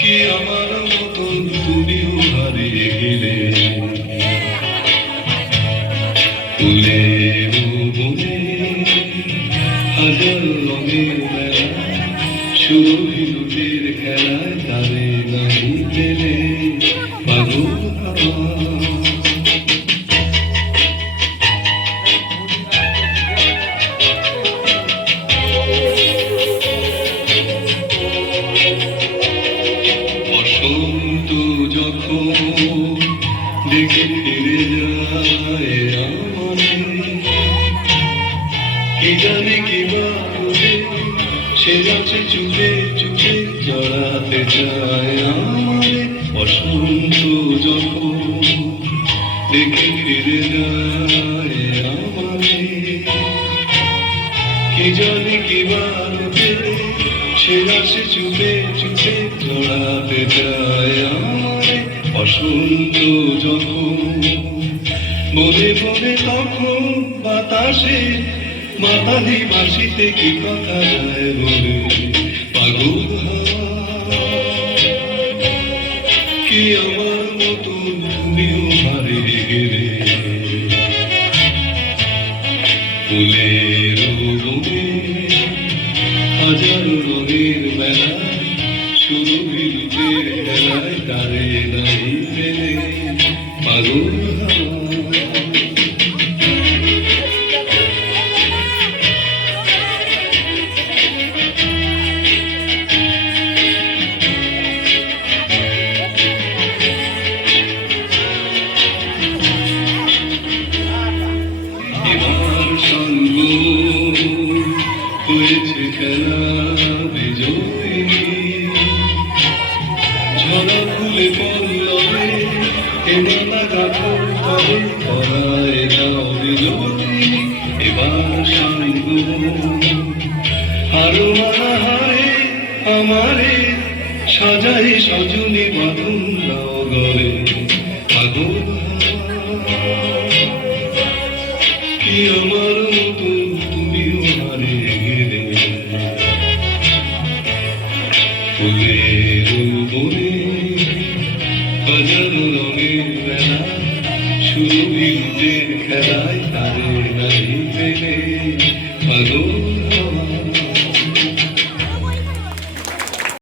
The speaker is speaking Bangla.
কি আমার মতন তুমিও হারিয়ে গেলে ফুলের মনে হাজার রঙের মেলা সুরভির খেলায় তারে নাই পেলে পাগল বসন্ত যখন দেখে ফিরে যায় আমারে কি জানি কি বাজে সে যাচ্ছে চুপে চুপে জড়াতে যায় আমারে বসন্ত যখন দেখে ফিরে যায় আমারে কি জানি কি বাজে সে যাচ্ছে চুপে চুপে জড়াতে যায় আমারে বসন্ত যখন মনে মনে তখন বাতাসে মাতালি বাসিতে কি কথা যায় বলে পাগল কি আমার মতন তুমিও হারিয়ে গেলে ফুলের রঙে হাজার রঙের মেলা শুধু বিলুতের খেলায় তারে নাই পেলে পাগল এবার সঙ্গ হয়েছে খেলা বিজয়ী ঝরা ফুলে পল্লবে এমালা গাথর তবে ধরায় দাও বিজয়ী এবার সঙ্গ আরো মানা হায় আমারে সাজাই সজনী বাঁধন দাও গলে